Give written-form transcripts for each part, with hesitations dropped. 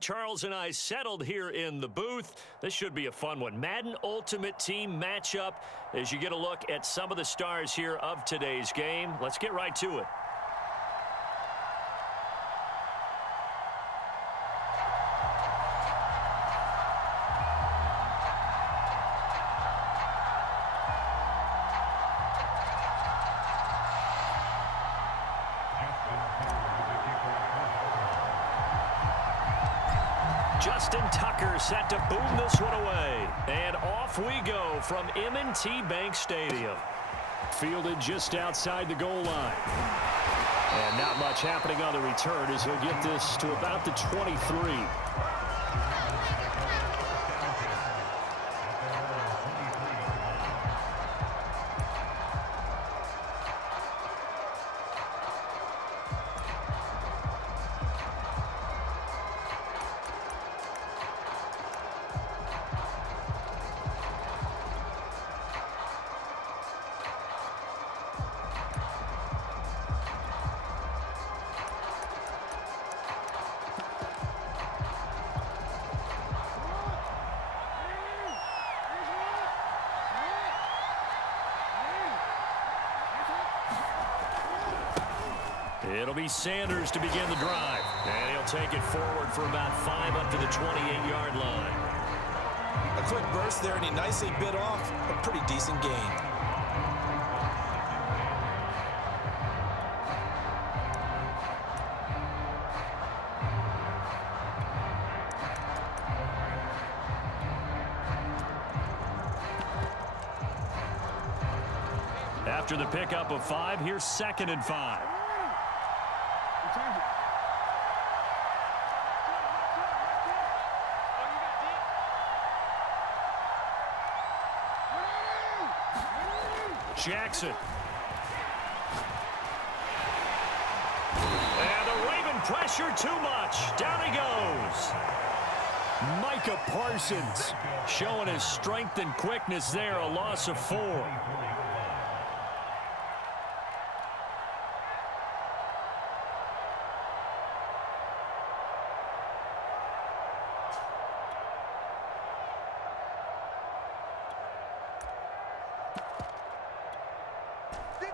Charles and I settled here in the booth. This should be a fun one. Madden Ultimate Team matchup as you get a look at some of the stars here of today's game. Let's get right to it. Justin Tucker set to boom this one away. And off we go from M&T Bank Stadium. Fielded just outside the goal line. And not much happening on the return as he'll get this to about the 23. It'll be Sanders to begin the drive. And he'll take it forward for about 5 up to the 28-yard line. A quick burst there, and he nicely bit off a pretty decent gain. After the pickup of 5, here's 2nd and 5. Jackson. And the Raven pressure too much. Down he goes. Micah Parsons showing his strength and quickness there. A loss of 4.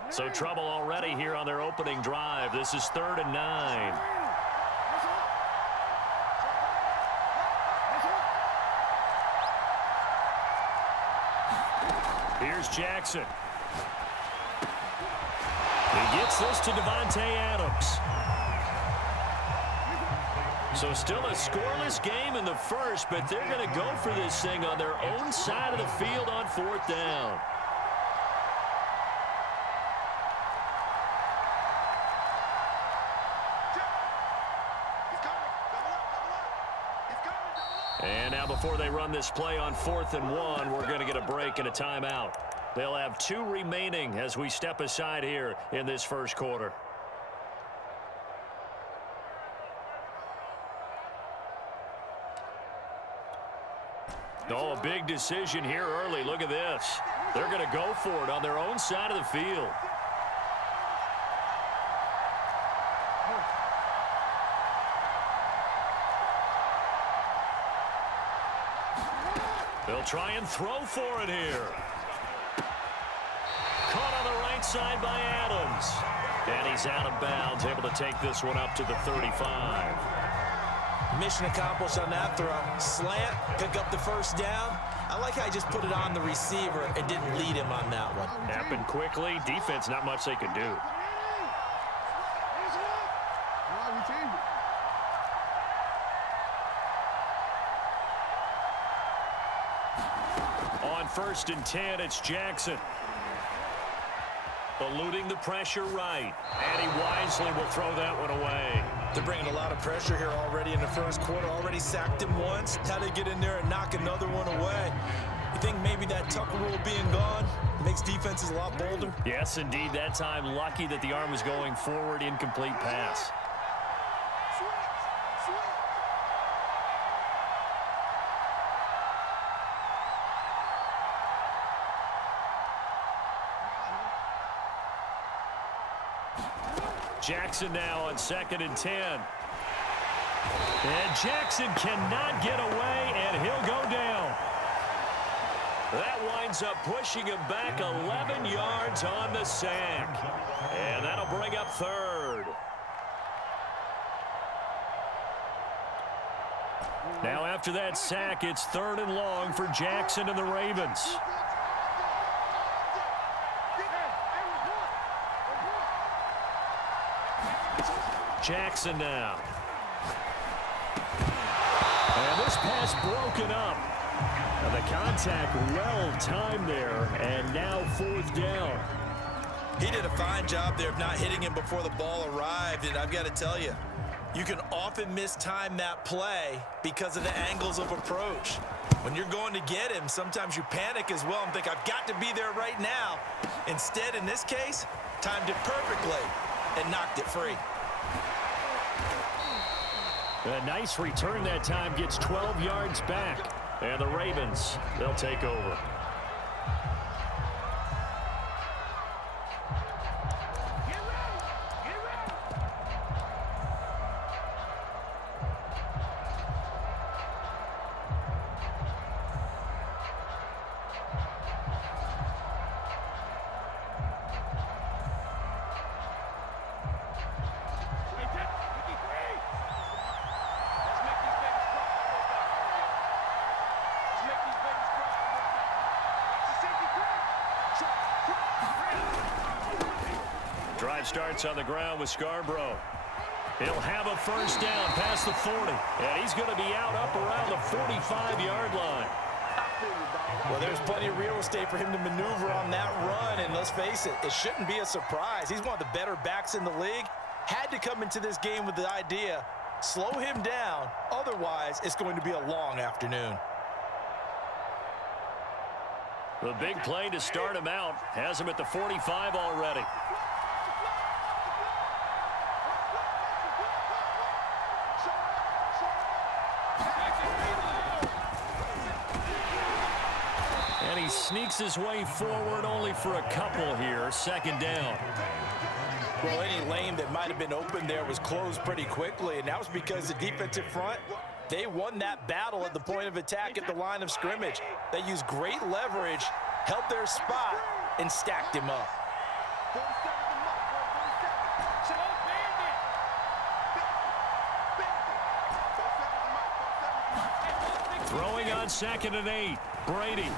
So trouble already here on their opening drive. This is 3rd and 9. Here's Jackson. He gets this to Devontae Adams. So still a scoreless game in the first, but they're going to go for this thing on their own side of the field on 4th down. And now before they run this play on 4th and 1, we're going to get a break and a timeout. They'll have 2 remaining as we step aside here in this first quarter. Oh, a big decision here early. Look at this. They're going to go for it on their own side of the field. They'll try and throw for it here. Caught on the right side by Adams. And he's out of bounds, able to take this one up to the 35. Mission accomplished on that throw. Slant, pick up the first down. I like how he just put it on the receiver and didn't lead him on that one. Happened quickly. Defense, not much they could do. On 1st and 10, it's Jackson. Eluding the pressure right. And he wisely will throw that one away. They're bringing a lot of pressure here already in the first quarter. Already sacked him once. How to get in there and knock another one away. You think maybe that Tucker rule being gone makes defenses a lot bolder? Yes, indeed. That time, lucky that the arm was going forward. Incomplete pass. Jackson now on 2nd and 10. And Jackson cannot get away, and he'll go down. That winds up pushing him back 11 yards on the sack. And that'll bring up third. Now after that sack, it's 3rd and long for Jackson and the Ravens. Jackson now. And this pass broken up. Now the contact well timed there, and now 4th down. He did a fine job there of not hitting him before the ball arrived, and I've got to tell you, you can often mistime that play because of the angles of approach. When you're going to get him, sometimes you panic as well and think, I've got to be there right now. Instead, in this case, timed it perfectly and knocked it free. A nice return that time, gets 12 yards back. And the Ravens, they'll take over. Drive starts on the ground with Scarborough. He'll have a 1st down past the 40. And he's going to be out up around the 45-yard line. Well, there's plenty of real estate for him to maneuver on that run. And let's face it, it shouldn't be a surprise. He's one of the better backs in the league. Had to come into this game with the idea, slow him down. Otherwise, it's going to be a long afternoon. The big play to start him out has him at the 45 already. And he sneaks his way forward only for a couple here. 2nd down. Well, any lane that might have been open there was closed pretty quickly, and that was because the defensive front, they won that battle at the point of attack at the line of scrimmage. They used great leverage, held their spot, and stacked him up. Throwing on 2nd and 8. Brady.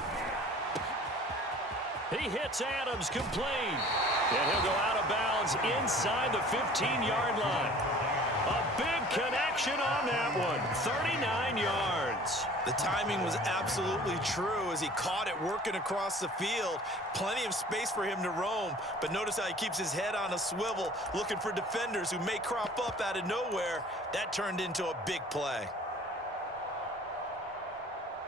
He hits Adams, complete. And he'll go out of bounds inside the 15-yard line. A big connection on that one. 39 yards. The timing was absolutely true as he caught it working across the field. Plenty of space for him to roam. But notice how he keeps his head on a swivel, looking for defenders who may crop up out of nowhere. That turned into a big play.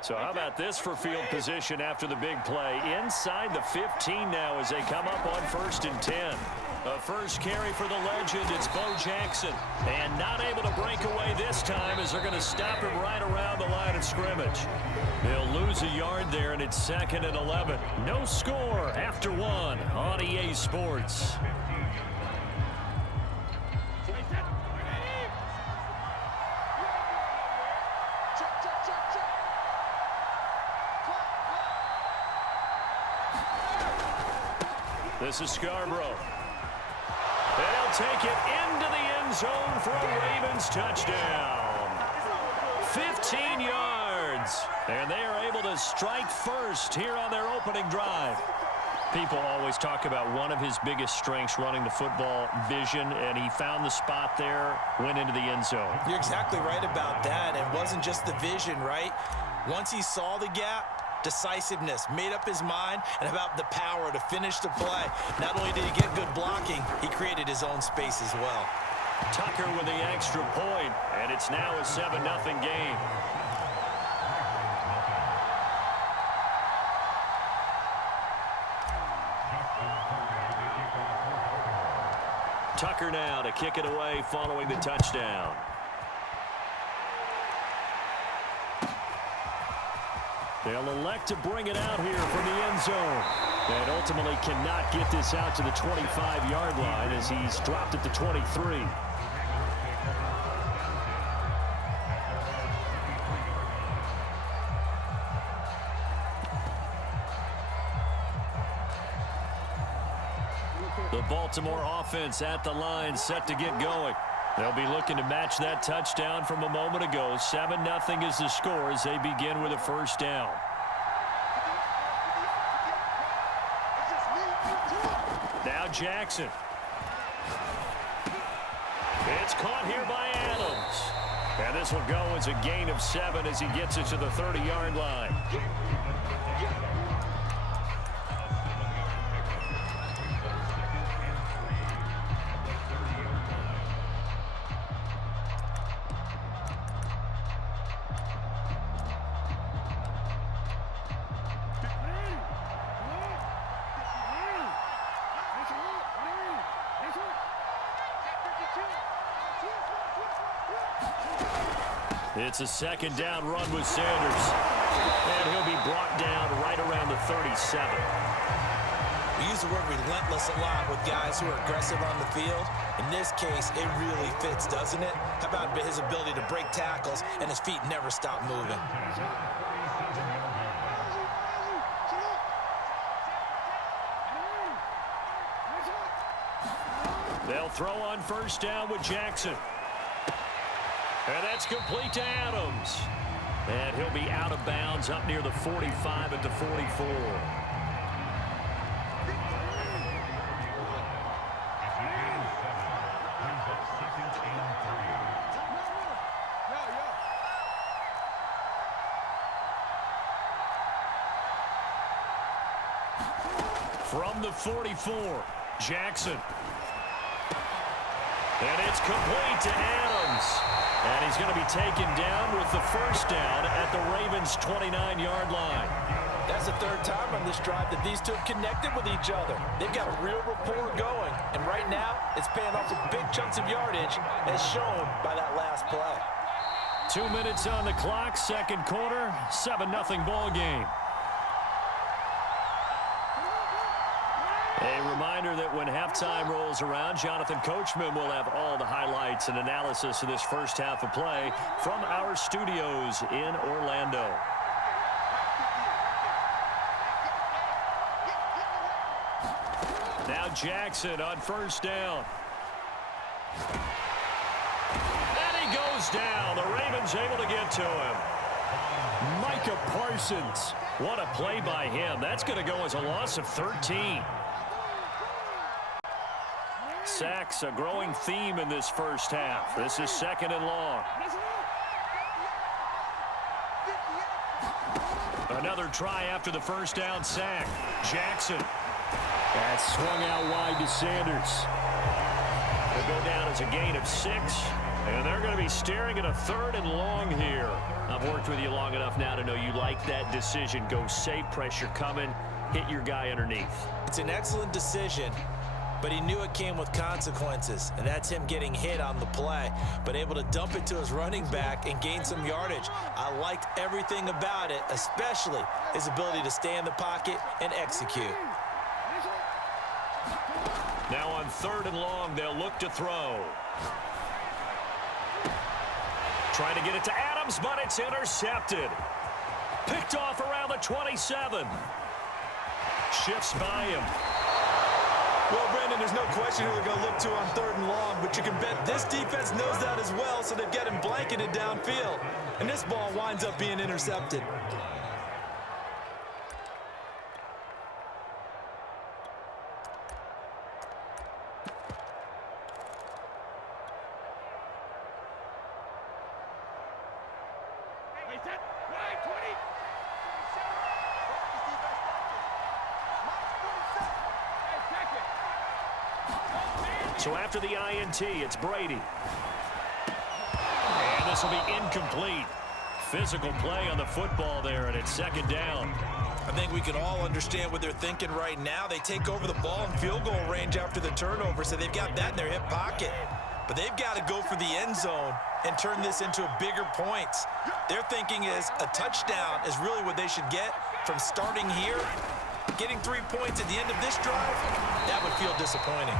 So how about this for field position after the big play? Inside the 15 now as they come up on 1st and 10. A first carry for the legend. It's Bo Jackson. And not able to break away this time as they're going to stop him right around the line of scrimmage. They'll lose a yard there, and it's 2nd and 11. No score after 1 on EA Sports. This is Scarborough. They'll take it into the end zone for a Ravens touchdown. 15 yards. And they are able to strike first here on their opening drive. People always talk about one of his biggest strengths running the football, vision, and he found the spot there, went into the end zone. You're exactly right about that. It wasn't just the vision, right? Once he saw the gap, decisiveness, made up his mind, and about the power to finish the play. Not only did he get good blocking, he created his own space as well. Tucker with the extra point, and it's now a 7-0 game. Tucker now to kick it away following the touchdown. They'll elect to bring it out here from the end zone. And ultimately cannot get this out to the 25-yard line as he's dropped at the 23. Baltimore offense at the line, set to get going. They'll be looking to match that touchdown from a moment ago. 7-0 is the score as they begin with a first down. Now Jackson. It's caught here by Adams. And this will go as a gain of 7 as he gets it to the 30-yard line. It's a second down run with Sanders. And he'll be brought down right around the 37. We use the word relentless a lot with guys who are aggressive on the field. In this case, it really fits, doesn't it? How about his ability to break tackles and his feet never stop moving? They'll throw on first down with Jackson. And that's complete to Adams. And he'll be out of bounds up near the 45 at the 44. From the 44, Jackson. And it's complete to Adams. And he's going to be taken down with the first down at the Ravens' 29-yard line. That's the third time on this drive that these two have connected with each other. They've got a real rapport going. And right now, it's paying off with big chunks of yardage, as shown by that last play. 2 minutes on the clock, second quarter, 7-0 ball game. A reminder that when halftime rolls around, Jonathan Coachman will have all the highlights and analysis of this first half of play from our studios in Orlando. Now Jackson on first down. And he goes down. The Ravens able to get to him. Micah Parsons. What a play by him. That's going to go as a loss of 13. Sacks, a growing theme in this first half. This is second and long. Another try after the first down sack. Jackson. That's swung out wide to Sanders. Will go down as a gain of 6. And they're going to be staring at a third and long here. I've worked with you long enough now to know you like that decision. Go safe, pressure coming, hit your guy underneath. It's an excellent decision, but he knew it came with consequences, and that's him getting hit on the play, but able to dump it to his running back and gain some yardage. I liked everything about it, especially his ability to stay in the pocket and execute. Now on third and long, they'll look to throw. Trying to get it to Adams, but it's intercepted. Picked off around the 27. Shifts by him. Well, Brandon, there's no question who they're going to look to on third and long, but you can bet this defense knows that as well, so they've got him blanketed downfield. And this ball winds up being intercepted. So after the INT, it's Brady. And this will be incomplete. Physical play on the football there, and it's second down. I think we can all understand what they're thinking right now. They take over the ball in field goal range after the turnover, so they've got that in their hip pocket. But they've got to go for the end zone and turn this into bigger points. Their thinking is a touchdown is really what they should get from starting here. Getting 3 points at the end of this drive, that would feel disappointing.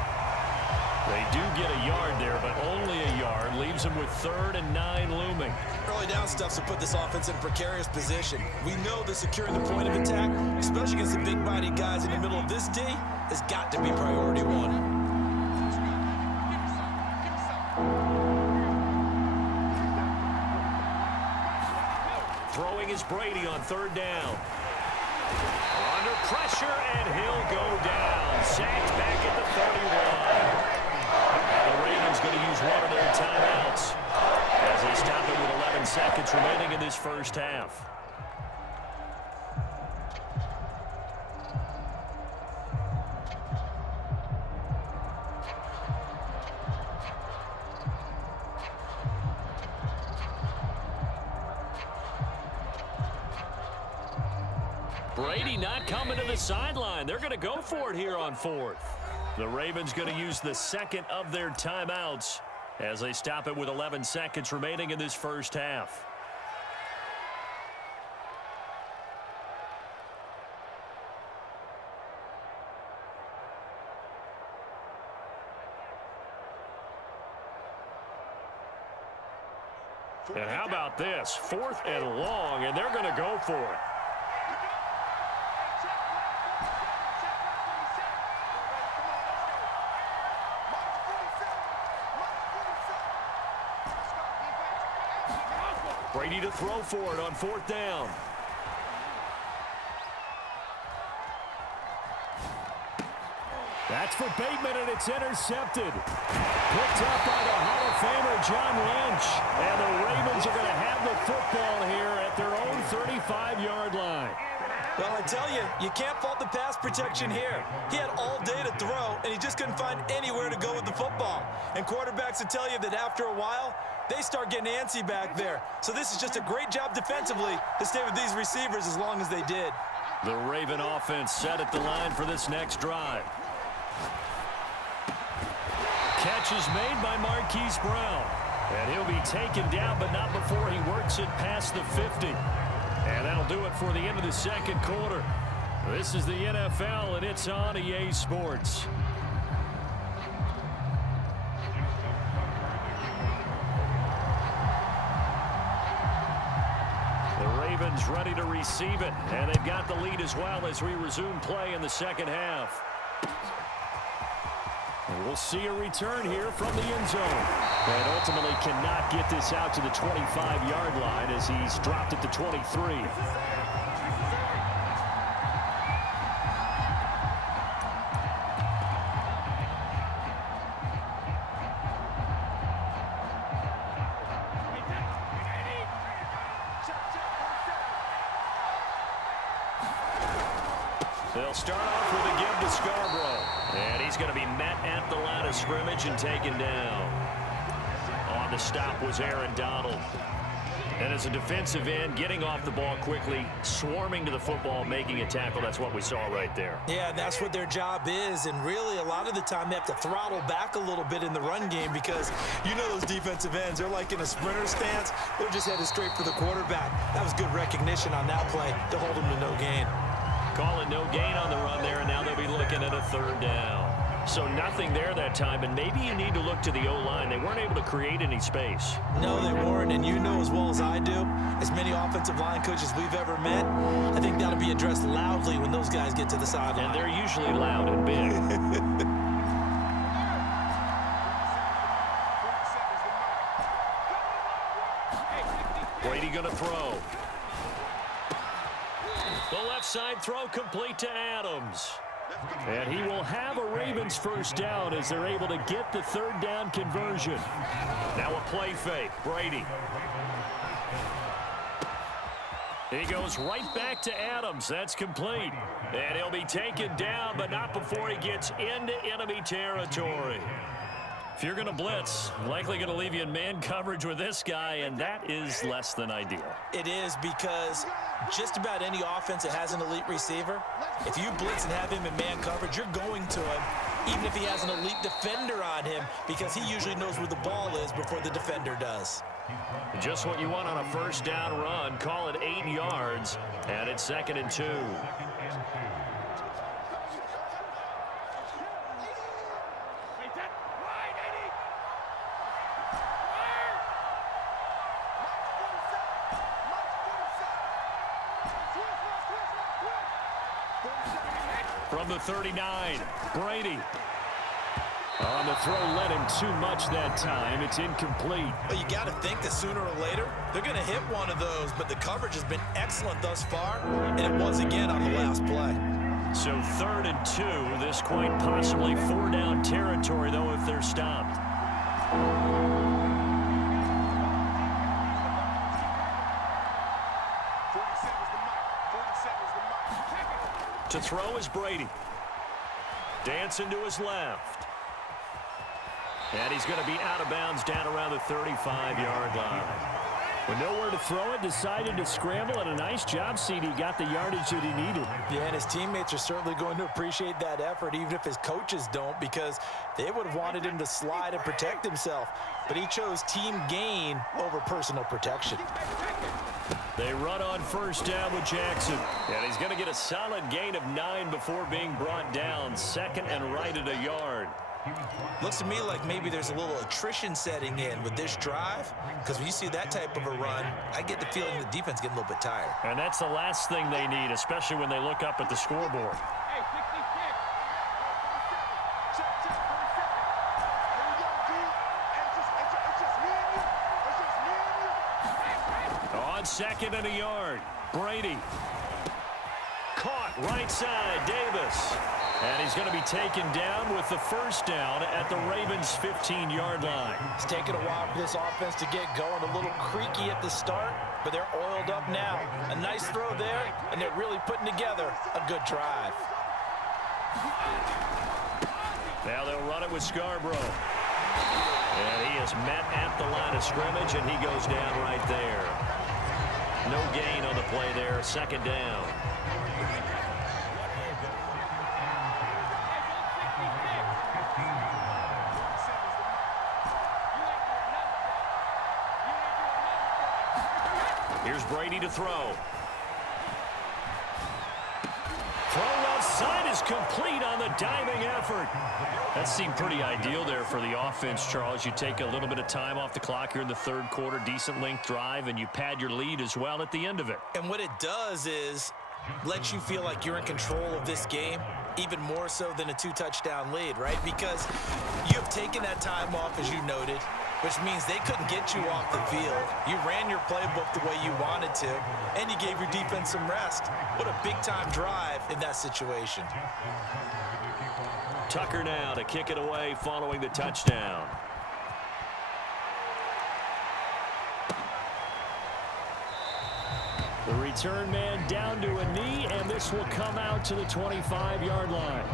They do get a yard there, but only a yard. Leaves them with 3rd and 9 looming. Early down stuffs will put this offense in a precarious position. We know that securing the point of attack, especially against the big-bodied guys in the middle of this D, has got to be priority 1. Throwing is Brady on third down. Under pressure, and he'll go down. Sacked back at the 31. And the Ravens going to use one of their timeouts as they stop it with 11 seconds remaining in this first half. Brady not coming to the sideline. They're going to go for it here on fourth. The Ravens going to use the second of their timeouts as they stop it with 11 seconds remaining in this first half. And how about this? 4th and long, and they're going to go for it. Brady to throw for it on 4th down. That's for Bateman, and it's intercepted. Picked up by the Hall of Famer John Lynch. And the Ravens are going to have the football here at their own 35-yard line. Well, I tell you, you can't fault the pass protection here. He had all day to throw, and he just couldn't find anywhere to go with the football. And quarterbacks will tell you that after a while, they start getting antsy back there. So this is just a great job defensively to stay with these receivers as long as they did. The Raven offense set at the line for this next drive. Catch is made by Marquise Brown. And he'll be taken down, but not before he works it past the 50. And that'll do it for the end of the second quarter. This is the NFL, and it's on EA Sports. The Ravens ready to receive it, and they've got the lead as well as we resume play in the second half. And we'll see a return here from the end zone. And ultimately cannot get this out to the 25-yard line as he's dropped at the 23. They'll start off with a give to Scarborough. And he's going to be met at the line of scrimmage and taken down. On the stop was Aaron Donald. And as a defensive end, getting off the ball quickly, swarming to the football, making a tackle. That's what we saw right there. Yeah, that's what their job is. And really, a lot of the time, they have to throttle back a little bit in the run game because you know those defensive ends, they're like in a sprinter stance. They're just headed straight for the quarterback. That was good recognition on that play to hold him to no gain. Call it no gain on the run there, and now they'll be looking at a 3rd down. So nothing there that time, and maybe you need to look to the O-line. They weren't able to create any space. No, they weren't, and you know as well as I do, as many offensive line coaches we've ever met, I think that'll be addressed loudly when those guys get to the sideline. And they're usually loud and big. Brady going to throw. The left side throw complete to Adams. And he will have a Ravens first down as they're able to get the 3rd down conversion. Now a play fake. Brady. He goes right back to Adams. That's complete. And he'll be taken down, but not before he gets into enemy territory. If you're going to blitz, likely going to leave you in man coverage with this guy, and that is less than ideal. It is, because just about any offense that has an elite receiver, if you blitz and have him in man coverage, you're going to him, even if he has an elite defender on him, because he usually knows where the ball is before the defender does. Just what you want on a first down run. Call it 8 yards, and it's 2nd and 2. From the 39, Brady. On the throw, led him too much that time. It's incomplete. Well, you got to think that sooner or later, they're going to hit one of those, but the coverage has been excellent thus far, and it was again on the last play. So 3rd and 2. This quite possibly 4-down territory, though, if they're stopped. To throw is Brady. Dancing to his left. And he's going to be out of bounds down around the 35-yard line. With nowhere to throw it, decided to scramble, and a nice job, CD. Got the yardage that he needed. Yeah, and his teammates are certainly going to appreciate that effort, even if his coaches don't, because they would have wanted him to slide and protect himself. But he chose team gain over personal protection. They run on 1st down with Jackson. And he's going to get a solid gain of 9 before being brought down. 2nd and right at a yard. Looks to me like maybe there's a little attrition setting in with this drive, because when you see that type of a run, I get the feeling the defense getting a little bit tired. And that's the last thing they need, especially when they look up at the scoreboard. On 2nd and a yard, Brady. Caught right side, Davis. And he's going to be taken down with the 1st down at the Ravens' 15-yard line. It's taken a while for this offense to get going. A little creaky at the start, but they're oiled up now. A nice throw there, and they're really putting together a good drive. Now they'll run it with Scarborough. And he is met at the line of scrimmage, and he goes down right there. No gain on the play there, 2nd down. Here's Brady to throw. Throw left side is complete on the diving effort. That seemed pretty ideal there for the offense, Charles. You take a little bit of time off the clock here in the 3rd quarter, decent length drive, and you pad your lead as well at the end of it. And what it does is let you feel like you're in control of this game, even more so than a 2-touchdown lead, right? Because you have taken that time off, as you noted, which means they couldn't get you off the field. You ran your playbook the way you wanted to, and you gave your defense some rest. What a big-time drive in that situation. Tucker now to kick it away following the touchdown. The return man down to a knee, and this will come out to the 25-yard line.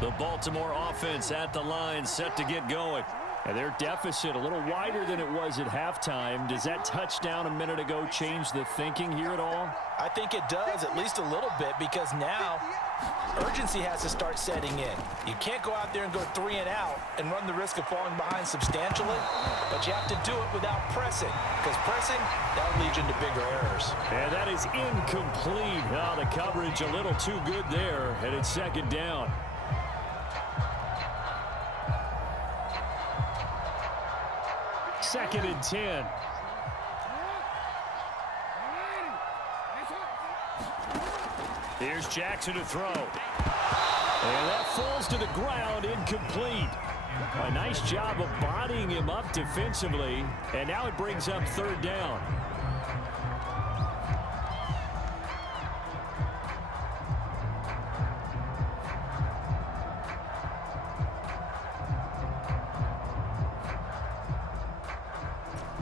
The Baltimore offense at the line, set to get going. And their deficit a little wider than it was at halftime. Does that touchdown a minute ago change the thinking here at all? I think it does, at least a little bit, because now urgency has to start setting in. You can't go out there and go 3 and out and run the risk of falling behind substantially, but you have to do it without pressing, because pressing, that'll lead you into bigger errors. And that is incomplete. Oh, the coverage a little too good there, and it's 2nd down. Second and 10. Here's Jackson to throw. And that falls to the ground, incomplete. A nice job of bodying him up defensively. And now it brings up 3rd down.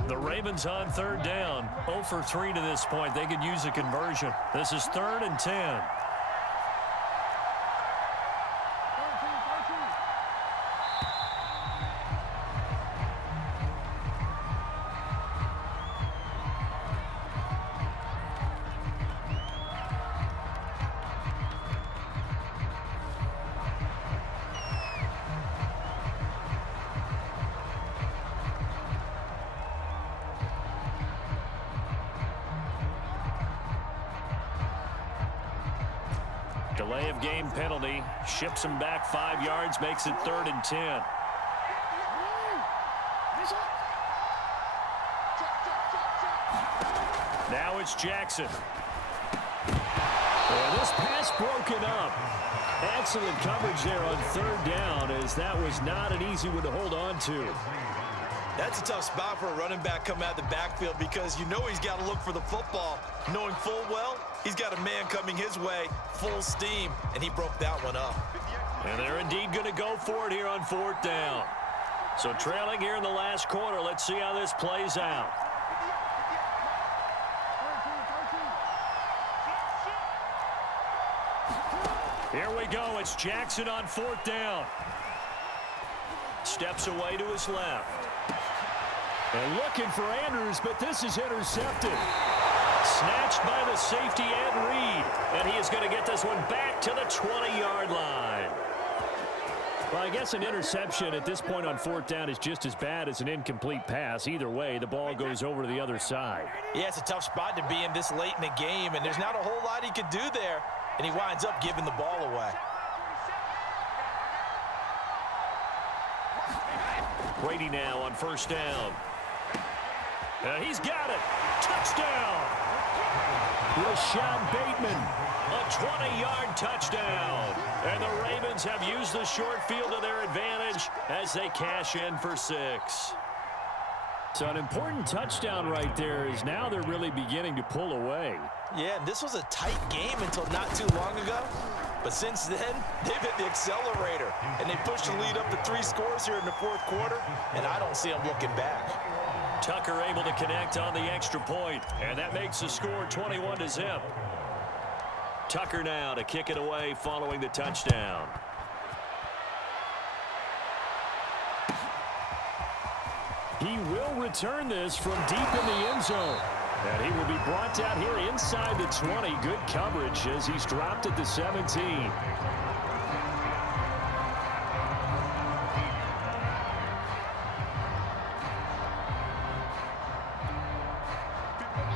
The Ravens on 3rd down. 0 for 3 to this point. They could use a conversion. This is 3rd and 10. Delay of game penalty. Ships him back 5 yards. Makes it 3rd and 10. it's Jackson. And this pass broken up. Excellent coverage there on third down, as that was not an easy one to hold on to. That's a tough spot for a running back coming out of the backfield, because you know he's got to look for the football, knowing full well he's got a man coming his way full steam, and he broke that one up. And they're indeed going to go for it here on fourth down. So trailing here in the last quarter. Let's see how this plays out. Here we go. It's Jackson on fourth down. Steps away to his left. And looking for Andrews, but this is intercepted. Snatched by the safety Ed Reed. And he is going to get this one back to the 20-yard line. Well, I guess an interception at this point on fourth down is just as bad as an incomplete pass. Either way, the ball goes over to the other side. Yeah, it's a tough spot to be in this late in the game, and there's not a whole lot he could do there, and he winds up giving the ball away. Brady now on first down. And he's got it. Touchdown. Rashad Bateman. A 20-yard touchdown. And the Ravens have used the short field to their advantage as they cash in for 6. So an important touchdown right there, is now they're really beginning to pull away. Yeah, this was a tight game until not too long ago. But since then, they've hit the accelerator, and they pushed the lead up to 3 scores here in the fourth quarter, and I don't see them looking back. Tucker able to connect on the extra point, and that makes the score 21-0. Tucker now to kick it away following the touchdown. He will return this from deep in the end zone. And he will be brought down here inside the 20. Good coverage as he's dropped at the 17.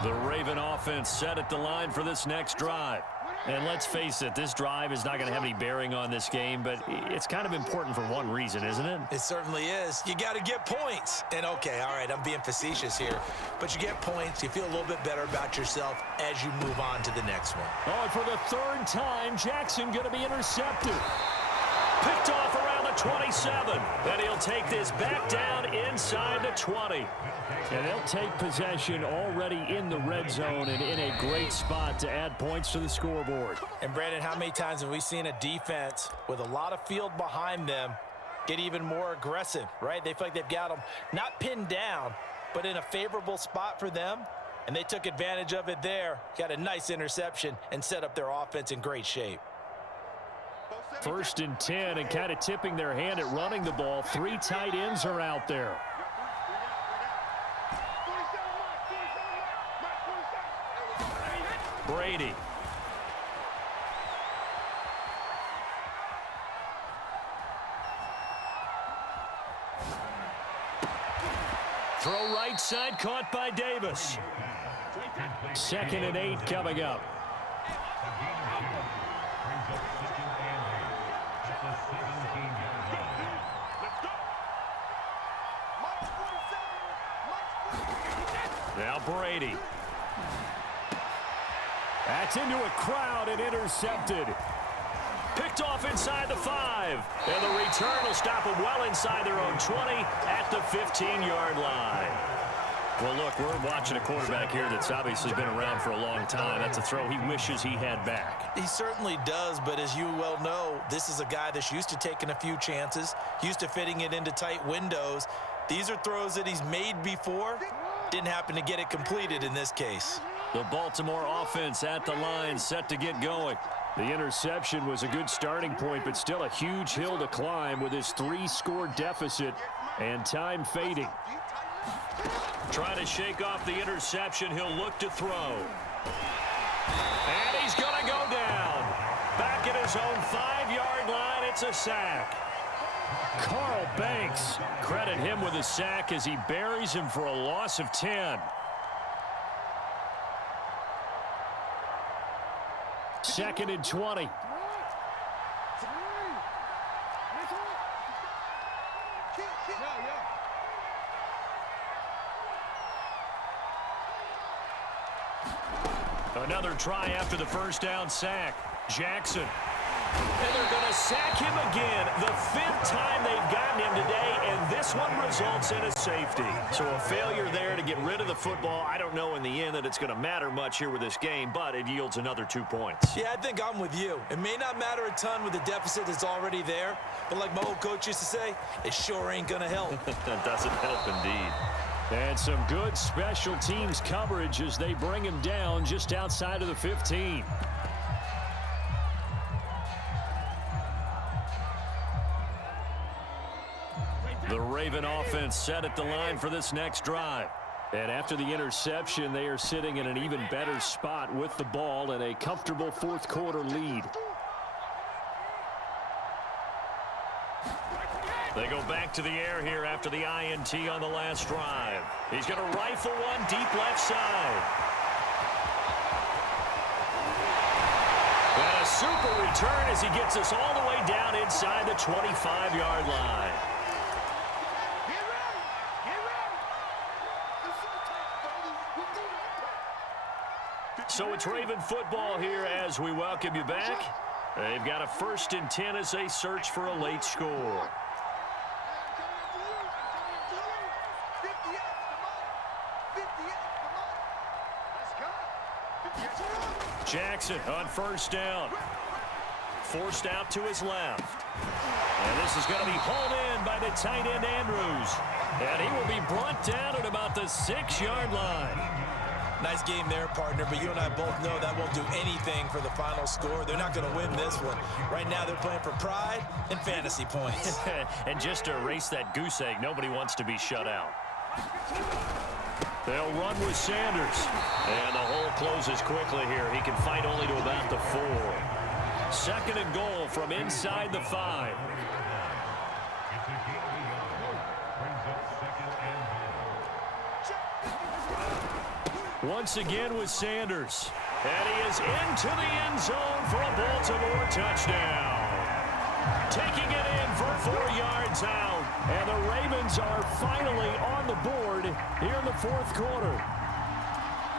The Raven offense set at the line for this next drive. And let's face it, this drive is not going to have any bearing on this game, but it's kind of important for one reason, isn't it? It certainly is. You got to get points. And, okay, all right, I'm being facetious here. But you get points, you feel a little bit better about yourself as you move on to the next one. Oh, and for the third time, Jackson going to be intercepted. Picked off around the 27. Then he'll take this back down inside the 20. And they'll take possession already in the red zone and in a great spot to add points to the scoreboard. And, Brandon, how many times have we seen a defense with a lot of field behind them get even more aggressive, right? They feel like they've got them not pinned down, but in a favorable spot for them. And they took advantage of it there, got a nice interception, and set up their offense in great shape. 1st and 10, and kind of tipping their hand at running the ball. 3 tight ends are out there. Brady. Throw right side, caught by Davis. 2nd and 8 coming up. Now Brady. That's into a crowd and intercepted. Picked off inside the 5. And the return will stop them well inside their own 20 at the 15-yard line. Well, look, we're watching a quarterback here that's obviously been around for a long time. That's a throw he wishes he had back. He certainly does, but as you well know, this is a guy that's used to taking a few chances, used to fitting it into tight windows. These are throws that he's made before. Didn't happen to get it completed in this case. The Baltimore offense at the line, set to get going. The interception was a good starting point, but still a huge hill to climb with his 3-score deficit and time fading. Trying to shake off the interception. He'll look to throw. And he's going to go down. Back at his own 5-yard line, it's a sack. Carl Banks, credit him with a sack as he buries him for a loss of 10. 2nd and 20. Another try after the first down sack. Jackson. And they're going to sack him again. The 5th time they've gotten him today, and this one results in a safety. So a failure there to get rid of the football. I don't know in the end that it's going to matter much here with this game, but it yields another 2 points. Yeah, I think I'm with you. It may not matter a ton with the deficit that's already there, but like my old coach used to say, it sure ain't going to help. That doesn't help indeed. And some good special teams coverage as they bring him down just outside of the 15. The Raven offense set at the line for this next drive. And after the interception, they are sitting in an even better spot with the ball and a comfortable fourth quarter lead. They go back to the air here after the INT on the last drive. He's going to rifle one deep left side. And a super return as he gets us all the way down inside the 25-yard line. So it's Raven football here as we welcome you back. They've got a 1st and 10 as they search for a late score. Jackson on 1st down. Forced out to his left. And this is going to be hauled in by the tight end Andrews. And he will be brought down at about the 6-yard line. Nice game there, partner, but you and I both know that won't do anything for the final score. They're not going to win this one. Right now, they're playing for pride and fantasy points. And just to erase that goose egg, nobody wants to be shut out. They'll run with Sanders. And the hole closes quickly here. He can fight only to about the 4. 2nd and goal from inside the 5. Once again with Sanders. And he is into the end zone for a Baltimore touchdown. Taking it in for 4 yards out. And the Ravens are finally on the board here in the 4th quarter.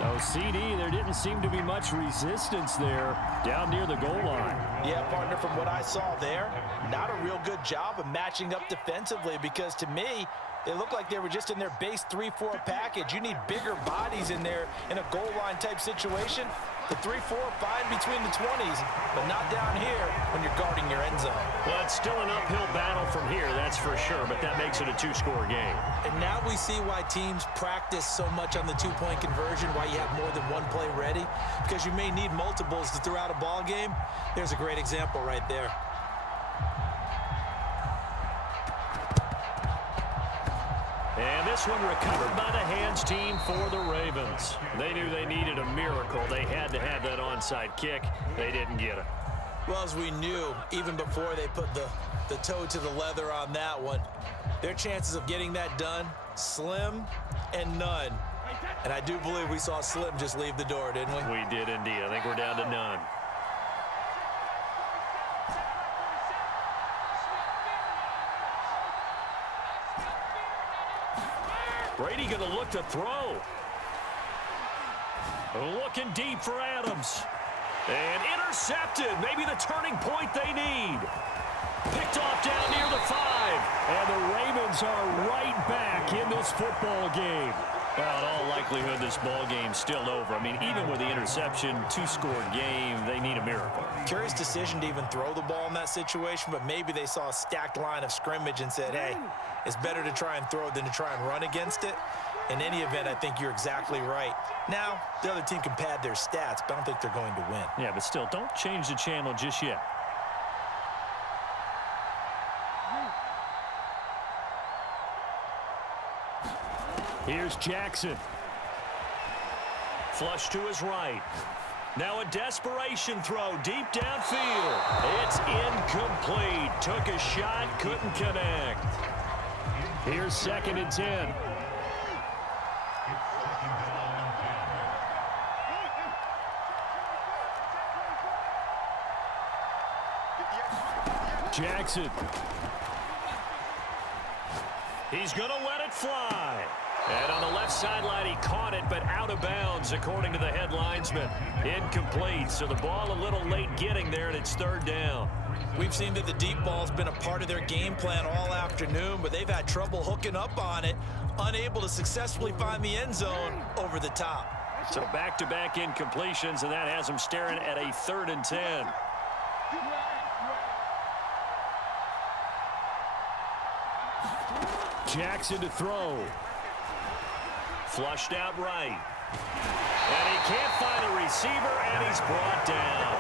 Oh, CD, there didn't seem to be much resistance there down near the goal line. Yeah, partner, from what I saw there, not a real good job of matching up defensively because to me, they look like they were just in their base 3-4 package. You need bigger bodies in there in a goal line type situation. The 3-4 fine between the 20s, but not down here when you're guarding your end zone. Well, it's still an uphill battle from here, that's for sure, but that makes it a 2-score game. And now we see why teams practice so much on the 2-point conversion, why you have more than one play ready, because you may need multiples to throughout a ball game. There's a great example right there. And this one recovered by the hands team for the Ravens. They knew they needed a miracle. They had to have that onside kick. They didn't get it. Well, as we knew, even before they put the toe to the leather on that one, their chances of getting that done, slim and none. And I do believe we saw Slim just leave the door, didn't we? We did indeed. I think we're down to none. Brady going to look to throw. Looking deep for Adams. And intercepted. Maybe the turning point they need. Picked off down near the 5. And the Ravens are right back in this football game. Well, in all likelihood, this ball game's still over. I mean, even with the interception, 2-score game, they need a miracle. Curious decision to even throw the ball in that situation, but maybe they saw a stacked line of scrimmage and said, hey, it's better to try and throw than to try and run against it. In any event, I think you're exactly right. Now, the other team can pad their stats, but I don't think they're going to win. Yeah, but still, don't change the channel just yet. Here's Jackson. Flush to his right. Now a desperation throw deep downfield. It's incomplete. Took a shot, couldn't connect. Here's 2nd and 10. Jackson. He's going to let it fly. And on the left sideline, he caught it, but out of bounds, according to the head linesman. Incomplete, so the ball a little late getting there, and it's third down. We've seen that the deep ball's been a part of their game plan all afternoon, but they've had trouble hooking up on it, unable to successfully find the end zone over the top. So back-to-back incompletions, and that has them staring at a 3rd and 10. Jackson to throw. Flushed out right. And he can't find a receiver, and he's brought down.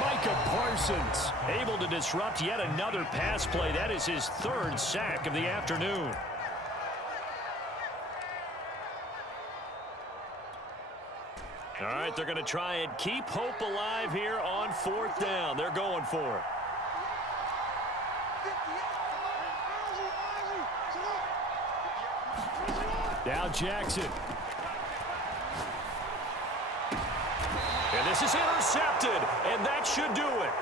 Micah Parsons able to disrupt yet another pass play. That is his 3rd sack of the afternoon. All right, they're going to try and keep hope alive here on 4th down. They're going for it. Now Jackson. And this is intercepted, and that should do it.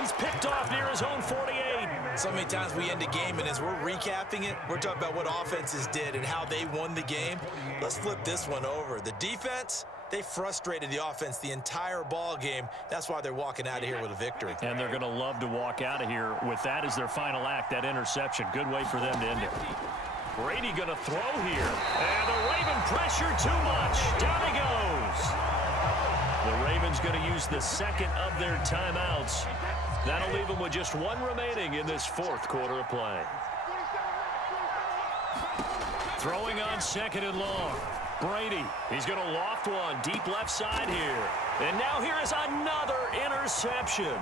He's picked off near his own 48. So many times we end a game, and as we're recapping it, we're talking about what offenses did and how they won the game. Let's flip this one over. The defense, they frustrated the offense the entire ball game. That's why they're walking out of here with a victory. And they're going to love to walk out of here with that as their final act, that interception. Good way for them to end it. Brady going to throw here. And the Raven pressure too much. Down he goes. The Ravens going to use the 2nd of their timeouts. That'll leave them with just 1 remaining in this 4th quarter of play. Throwing on 2nd and long. Brady, he's going to loft one deep left side here. And now here is another interception.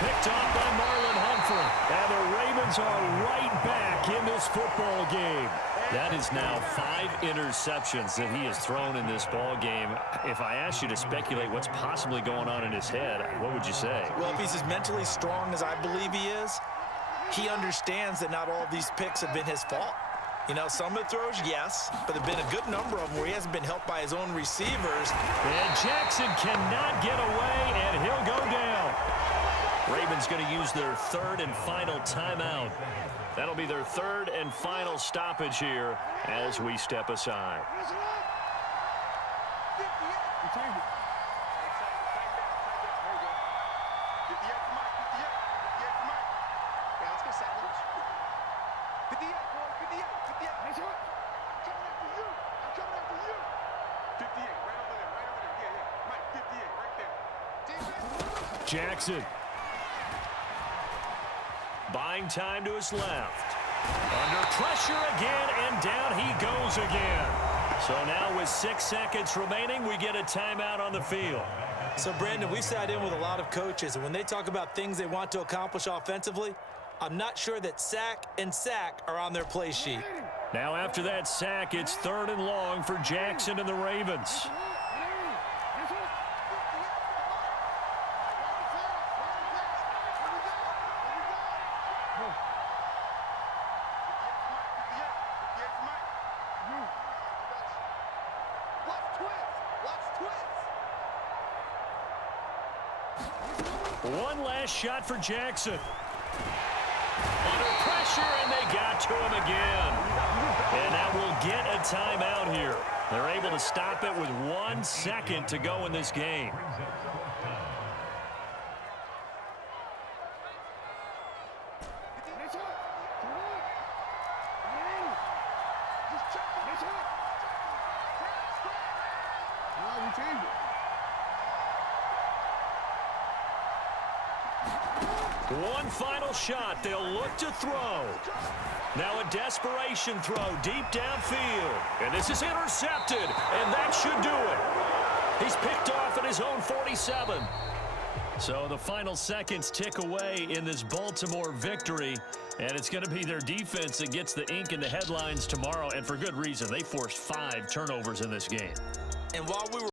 Picked off by Marlon Humphrey. And the Ravens are right back in this football game. That is now 5 interceptions that he has thrown in this ball game. If I asked you to speculate what's possibly going on in his head, what would you say? Well, if he's as mentally strong as I believe he is, he understands that not all of these picks have been his fault. You know, some of the throws, yes, but there have been a good number of them where he hasn't been helped by his own receivers. And Jackson cannot get away, and he'll go down. Ravens going to use their 3rd and final timeout. That'll be their 3rd and final stoppage here as we step aside. Jackson. Buying time to his left. Under pressure again, and down he goes again. So now with 6 seconds remaining, we get a timeout on the field. So, Brandon, we sat in with a lot of coaches, and when they talk about things they want to accomplish offensively, I'm not sure that sack and sack are on their play sheet. Now after that sack, it's 3rd and long for Jackson and the Ravens. One last shot for Jackson. Under pressure, and they got to him again. And now we'll get a timeout here. They're able to stop it with 1 second to go in this game. One final shot. They'll look to throw. Now a desperation throw deep downfield. And this is intercepted. And that should do it. He's picked off at his own 47. So the final seconds tick away in this Baltimore victory. And it's going to be their defense that gets the ink in the headlines tomorrow. And for good reason. They forced 5 turnovers in this game. And while we were